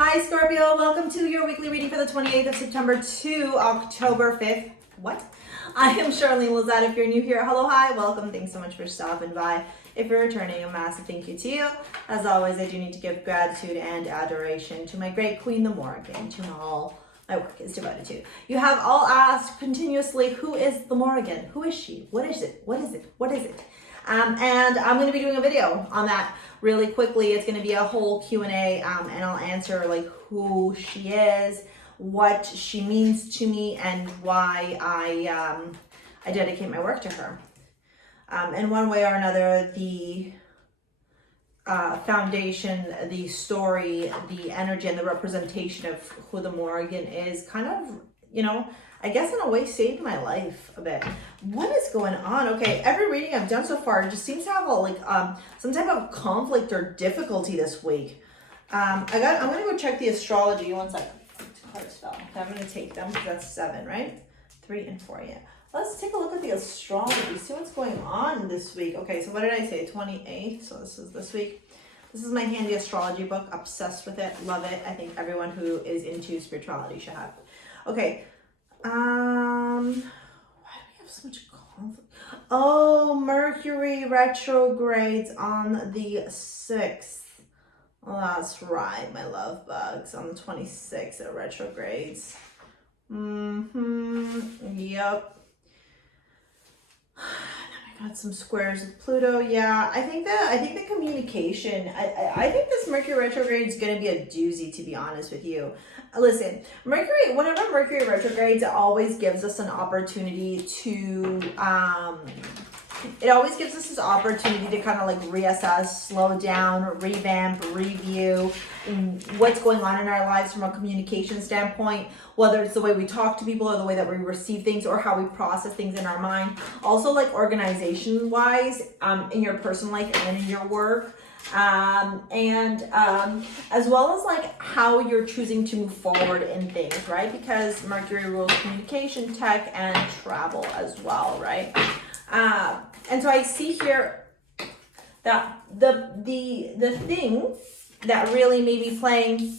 Hi Scorpio, welcome to your weekly reading for the 28th of September to October 5th. What? I am Charlene Lozada. If you're new here, hello, hi, welcome. Thanks so much for stopping by. If you're returning, a massive thank you to you. As always, I do need to give gratitude and adoration to my great queen, the Morrigan, to all my work is devoted to. You have all asked continuously, who is the Morrigan? Who is she? What is it? What is it? What is it? And I'm going to be doing a video on that really quickly. It's going to be a whole Q&A, and I'll answer like who she is, what she means to me, and why I dedicate my work to her. In one way or another, the foundation, the story, the energy, and the representation of who the Morrigan is kind of, you know, I guess in a way saved my life a bit. What is going on? Okay, every reading I've done so far just seems to have a some type of conflict or difficulty this week. I'm gonna go check the astrology. One second. Card spell. Okay, I'm gonna take them because that's 7, right? 3 and 4, yeah. Let's take a look at the astrology. See what's going on this week. Okay, so what did I say? 28th. So this is this week. This is my handy astrology book. Obsessed with it. Love it. I think everyone who is into spirituality should have it. Okay. Why do we have so much conflict? Oh, Mercury retrogrades on the 6th. Well, that's right, my love bugs. On the 26th, it retrogrades. Yep. I got some squares with Pluto. Yeah, I think the communication. I think this Mercury retrograde is going to be a doozy, to be honest with you. Listen, Mercury. Whenever Mercury retrogrades, it always gives us an opportunity to. It always gives us this opportunity to kind of like reassess, slow down, revamp, review what's going on in our lives from a communication standpoint, whether it's the way we talk to people or the way that we receive things or how we process things in our mind. Also like organization wise, in your personal life and in your work. As well as like how you're choosing to move forward in things, right? Because Mercury rules communication, tech, and travel as well, right? And so I see here that the thing that really may be playing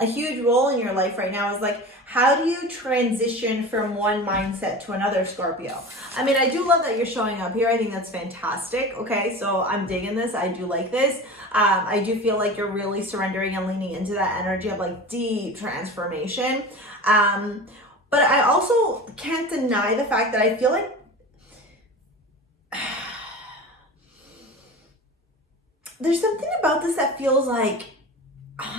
a huge role in your life right now is like, how do you transition from one mindset to another, Scorpio? I mean, I do love that you're showing up here. I think that's fantastic. Okay, so I'm digging this. I do like this. I do feel like you're really surrendering and leaning into that energy of like deep transformation. But I also can't deny the fact that I feel like there's something about this that feels like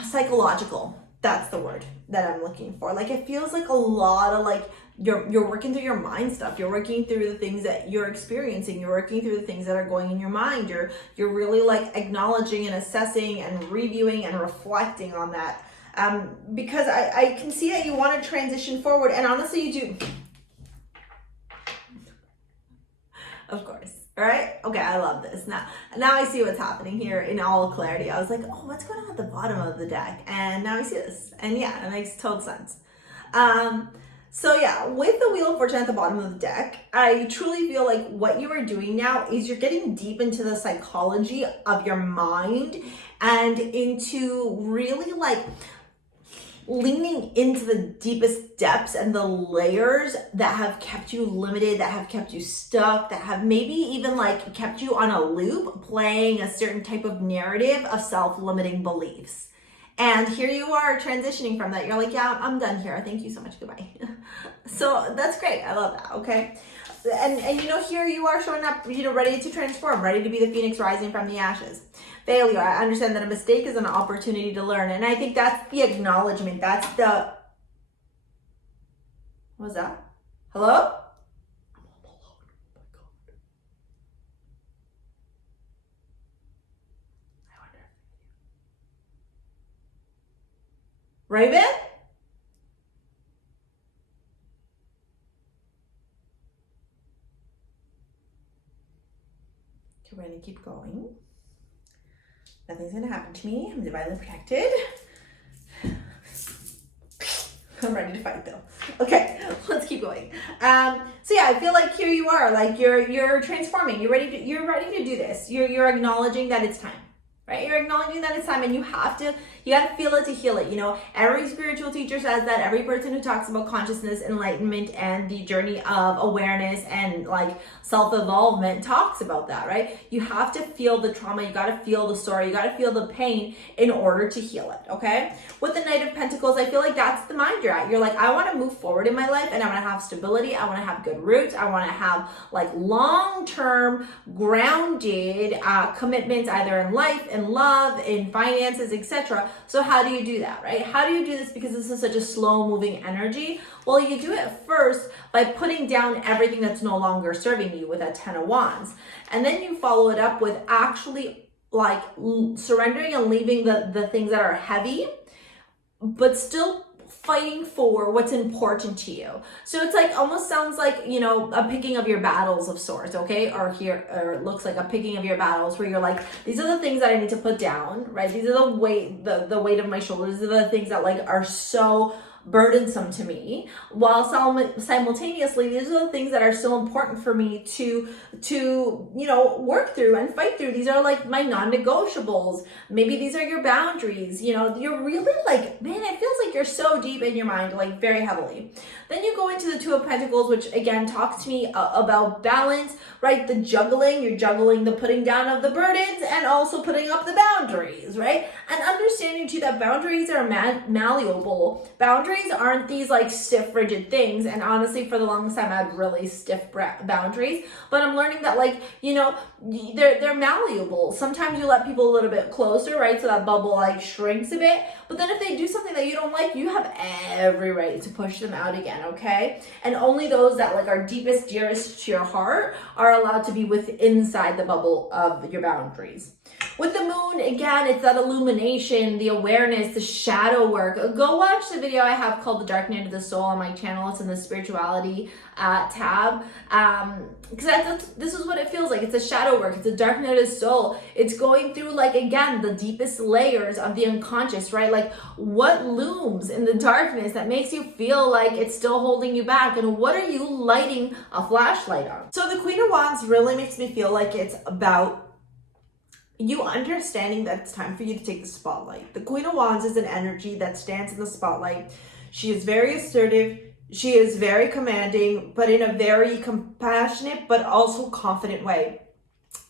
psychological. That's the word that I'm looking for. Like it feels like a lot of like you're working through your mind stuff. You're working through the things that you're experiencing. You're working through the things that are going in your mind. You're really like acknowledging and assessing and reviewing and reflecting on that. Because I can see that you want to transition forward, and honestly you do. Of course. All right. Okay. I love this. Now I see what's happening here in all clarity. I was like, oh, what's going on at the bottom of the deck? And now I see this. And yeah, it makes total sense. So yeah, with the Wheel of Fortune at the bottom of the deck, I truly feel like what you are doing now is you're getting deep into the psychology of your mind and into really like leaning into the deepest depths and the layers that have kept you limited, that have kept you stuck, that have maybe even like kept you on a loop playing a certain type of narrative of self-limiting beliefs. And here you are transitioning from that. You're like, yeah, I'm done here. Thank you so much. Goodbye. So that's great. I love that. Okay. And you know, here you are showing up, you know, ready to transform, ready to be the phoenix rising from the ashes. Failure. I understand that a mistake is an opportunity to learn. And I think that's the acknowledgement. That's the, what was that? Hello? I'm all alone. Oh my God. I wonder. Raven? Okay, we're going to keep going. Nothing's gonna happen to me. I'm divinely protected. I'm ready to fight though. Okay, let's keep going. So yeah, I feel like here you are, like you're transforming. You're ready to do this. You're acknowledging that it's time, right? You're acknowledging that it's time, and you have to You got to feel it to heal it. You know, every spiritual teacher says that, every person who talks about consciousness, enlightenment, and the journey of awareness and like self-evolvement talks about that, right? You have to feel the trauma, you got to feel the story, you got to feel the pain in order to heal it, okay? With the Knight of Pentacles, I feel like that's the mind you're at. You're like, I want to move forward in my life, and I want to have stability, I want to have good roots, I want to have like long-term grounded commitments, either in life, in love, in finances, etc. So how do you do that, right? How do you do this? Because this is such a slow moving energy. Well, you do it first by putting down everything that's no longer serving you with that 10 of Wands. And then you follow it up with actually like surrendering and leaving the things that are heavy, but still fighting for what's important to you. So it's like, almost sounds like, you know, a picking of your battles of sorts, okay? Or it looks like a picking of your battles, where you're like, these are the things that I need to put down, right? These are the weight of my shoulders. These are the things that like are so burdensome to me, while simultaneously these are the things that are so important for me to you know, work through and fight through. These are like my non-negotiables. Maybe these are your boundaries. You know, you're really like, man, it feels like you're so deep in your mind, like very heavily. Then you go into the Two of Pentacles, which again talks to me about balance, right? The juggling, you're juggling the putting down of the burdens and also putting up the boundaries, right? And understanding too that boundaries are malleable. Boundaries aren't these like stiff, rigid things. And honestly, for the longest time, I had really stiff boundaries. But I'm learning that, like, you know, they're malleable. Sometimes you let people a little bit closer, right? So that bubble like shrinks a bit. But then if they do something that you don't like, you have every right to push them out again, okay? And only those that like are deepest, dearest to your heart are allowed to be inside the bubble of your boundaries. With the moon, again, it's that illumination, the awareness, the shadow work. Go watch the video I have called The Dark Night of the Soul on my channel. It's in the spirituality tab. Because this is what it feels like. It's a shadow work. It's a dark night of the soul. It's going through, like, again, the deepest layers of the unconscious, right? Like, what looms in the darkness that makes you feel like it's still holding you back? And what are you lighting a flashlight on? So the Queen of Wands really makes me feel like it's about you understanding that it's time for you to take the spotlight. The Queen of Wands is an energy that stands in the spotlight. She is very assertive. She is very commanding, but in a very compassionate, but also confident way.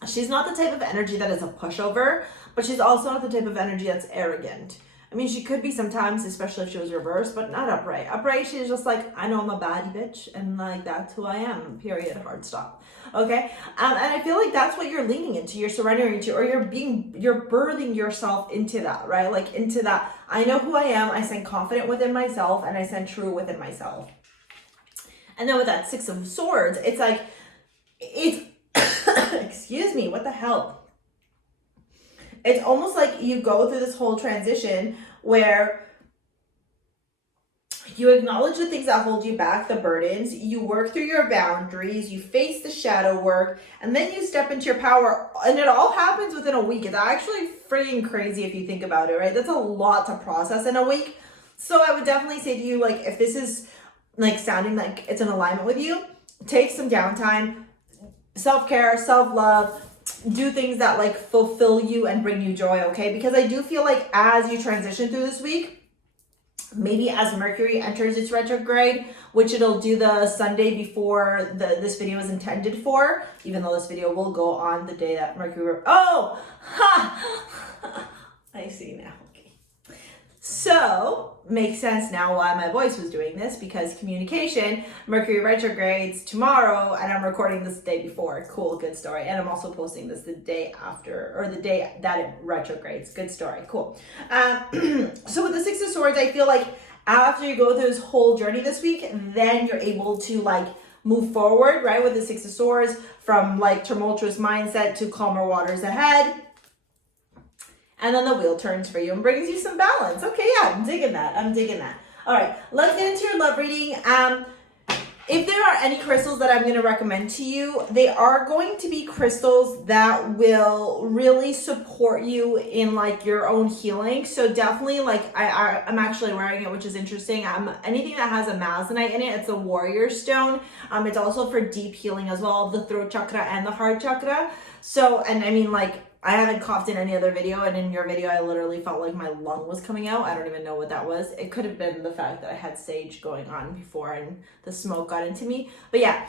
She's not the type of energy that is a pushover, but she's also not the type of energy that's arrogant. I mean, she could be sometimes, especially if she was reversed, but not upright. Upright, she's just like, I know I'm a baddie bitch, and like, that's who I am, period, hard stop. Okay? And I feel like that's what you're leaning into, you're surrendering to, or you're birthing yourself into that, right? Like, into that, I know who I am, I stand confident within myself, and I stand true within myself. And then with that Six of Swords, it's like, it's, excuse me, what the hell? It's almost like you go through this whole transition where you acknowledge the things that hold you back, the burdens, you work through your boundaries, you face the shadow work, and then you step into your power, and it all happens within a week. It's actually freaking crazy if you think about it, right? That's a lot to process in a week. So I would definitely say to you, like, if this is like sounding like it's in alignment with you, take some downtime, self-care, self-love, do things that like fulfill you and bring you joy, okay? Because I do feel like as you transition through this week, maybe as Mercury enters its retrograde, which it'll do the Sunday before this video is intended for, even though this video will go on the day that Mercury, oh, ha! I see now. So, makes sense now why my voice was doing this, because communication, Mercury retrogrades tomorrow, and I'm recording this the day before. Cool, good story. And I'm also posting this the day after, or the day that it retrogrades. Good story, cool. So with the Six of Swords, I feel like after you go through this whole journey this week, then you're able to like move forward, right? With the Six of Swords, from like tumultuous mindset to calmer waters ahead. And then the wheel turns for you and brings you some balance. Okay, yeah, I'm digging that. I'm digging that. All right, let's get into your love reading. If there are any crystals that I'm going to recommend to you, they are going to be crystals that will really support you in like your own healing. So definitely, like I'm actually wearing it, which is interesting. Anything that has a Amazonite in it, it's a warrior stone. It's also for deep healing as well, the throat chakra and the heart chakra. So, and I mean, like, I haven't coughed in any other video, and in your video I literally felt like my lung was coming out. I don't even know what that was. It could have been the fact that I had sage going on before and the smoke got into me. But yeah,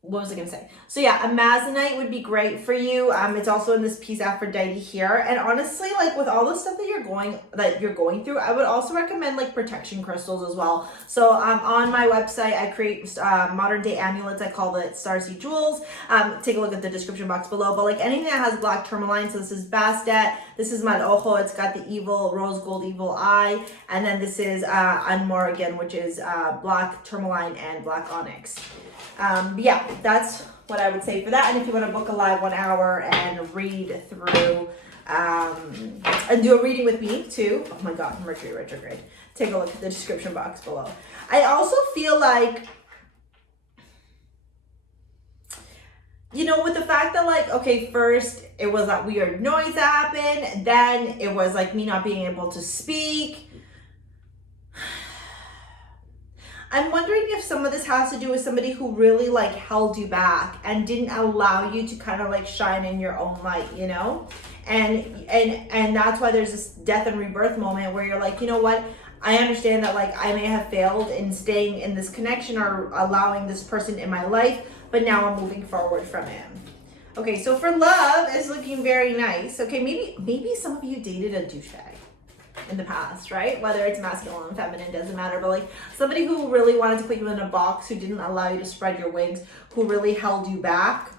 what was I gonna say? So yeah, amazonite would be great for you. It's also in this piece Aphrodite here. And honestly, like with all the stuff that you're going through, I would also recommend like protection crystals as well. So on my website, I create modern day amulets. I call it STARSEA jewels. Take a look at the description box below. But like anything that has black tourmaline, so this is Bastet, this is Mal Ojo, it's got the evil rose gold evil eye, and then this is Anmor again, which is black tourmaline and black onyx. Yeah, that's what I would say for that. And if you want to book a live 1 hour and read through and do a reading with me too, oh my god, Mercury retrograde, take a look at the description box below. I also feel like, you know, with the fact that like, okay, first it was that weird noise that happened, then it was like me not being able to speak. I'm wondering if some of this has to do with somebody who really like held you back and didn't allow you to kind of like shine in your own light, you know? And that's why there's this death and rebirth moment where you're like, you know what? I understand that like I may have failed in staying in this connection or allowing this person in my life, but now I'm moving forward from him. Okay, so for love, it's looking very nice. Okay, maybe some of you dated a douchebag in the past, right? Whether it's masculine and feminine, doesn't matter, but like somebody who really wanted to put you in a box, who didn't allow you to spread your wings, who really held you back.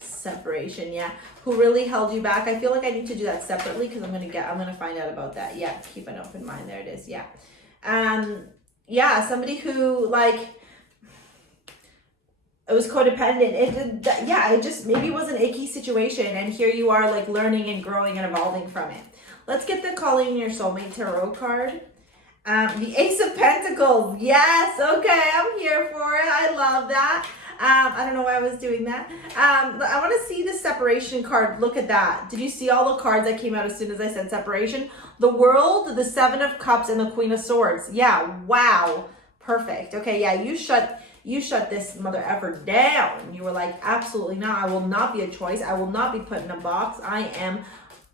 Separation, yeah, who really held you back. I feel like I need to do that separately because I'm gonna find out about that. Yeah, keep an open mind. There it is. Yeah, yeah, somebody who like it was codependent. It just maybe was an icky situation, and here you are like learning and growing and evolving from it. Let's get the Calling Your Soulmate Tarot card. The Ace of Pentacles. Yes, okay, I'm here for it. I love that. I don't know why I was doing that. I want to see the separation card. Look at that. Did you see all the cards that came out as soon as I said separation? The World, the Seven of Cups, and the Queen of Swords. Yeah, wow. Perfect. Okay, yeah, you shut this mother effer down. You were like, absolutely not. I will not be a choice. I will not be put in a box. I am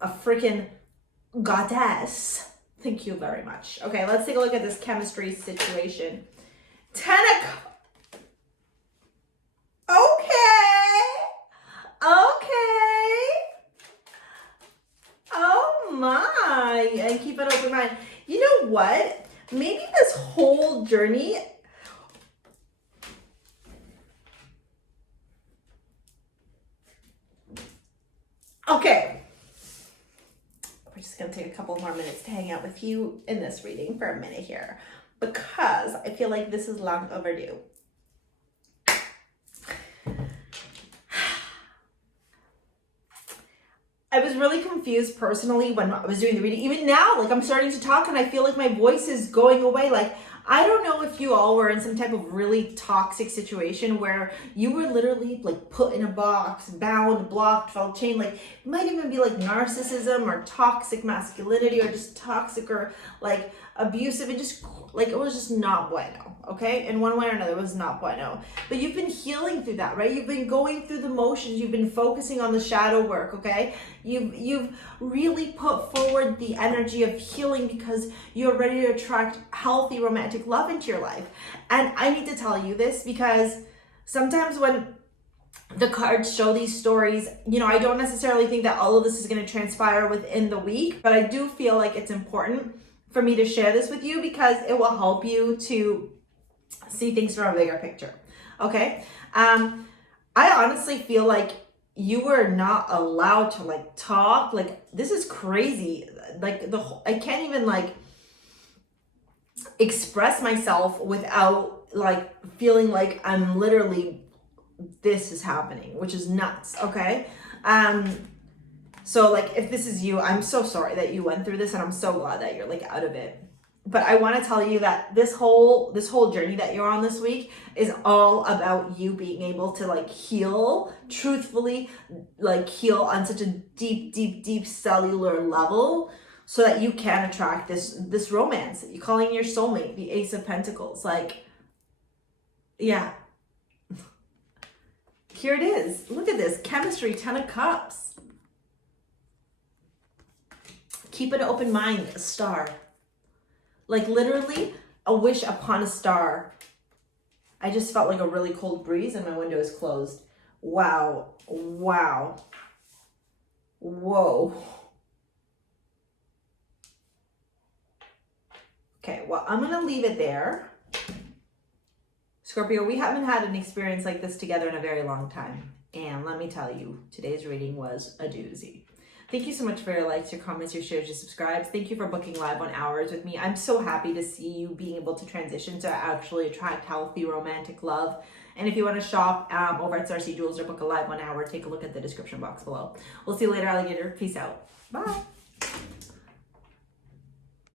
a freaking goddess. Thank you very much. Okay, let's take a look at this chemistry situation. Ten of Cups. Okay. Oh my. And keep an open mind. You know what? Maybe this whole journey, okay, we're just going to take a couple more minutes to hang out with you in this reading for a minute here, because I feel like this is long overdue. I was really confused personally when I was doing the reading. Even now, like I'm starting to talk and I feel like my voice is going away. Like, I don't know if you all were in some type of really toxic situation where you were literally like put in a box, bound, blocked, felt chained. Like, it might even be like narcissism or toxic masculinity or just toxic or like abusive. And just like, it was just not bueno. Okay. In one way or another, it was not bueno. But you've been healing through that, right? You've been going through the motions. You've been focusing on the shadow work. Okay. You've really put forward the energy of healing because you're ready to attract healthy romantic love into your life. And I need to tell you this because sometimes when the cards show these stories, you know, I don't necessarily think that all of this is going to transpire within the week, but I do feel like it's important for me to share this with you because it will help you to see things from a bigger picture. Okay. I honestly feel like you were not allowed to like talk. Like, this is crazy. Like I can't even like express myself without like feeling like I'm literally, this is happening, which is nuts. Okay. So like, if this is you, I'm so sorry that you went through this and I'm so glad that you're like out of it. But I want to tell you that this whole journey that you're on this week is all about you being able to like heal truthfully, like heal on such a deep cellular level so that you can attract this romance that you're calling your soulmate, the Ace of Pentacles. Like, yeah. Here it is. Look at this. Chemistry, 10 of Cups. Keep an open mind, a star. Like literally a wish upon a star. I just felt like a really cold breeze and my window is closed. Wow. Wow. Whoa. Okay, well, I'm going to leave it there. Scorpio, we haven't had an experience like this together in a very long time. And let me tell you, today's reading was a doozy. Thank you so much for your likes, your comments, your shares, your subscribes. Thank you for booking live 1 hours with me. I'm so happy to see you being able to transition to actually attract healthy romantic love. And if you want to shop over at STARSEA Jewels or book a live 1 hour, take a look at the description box below. We'll see you later, alligator. Peace out. Bye.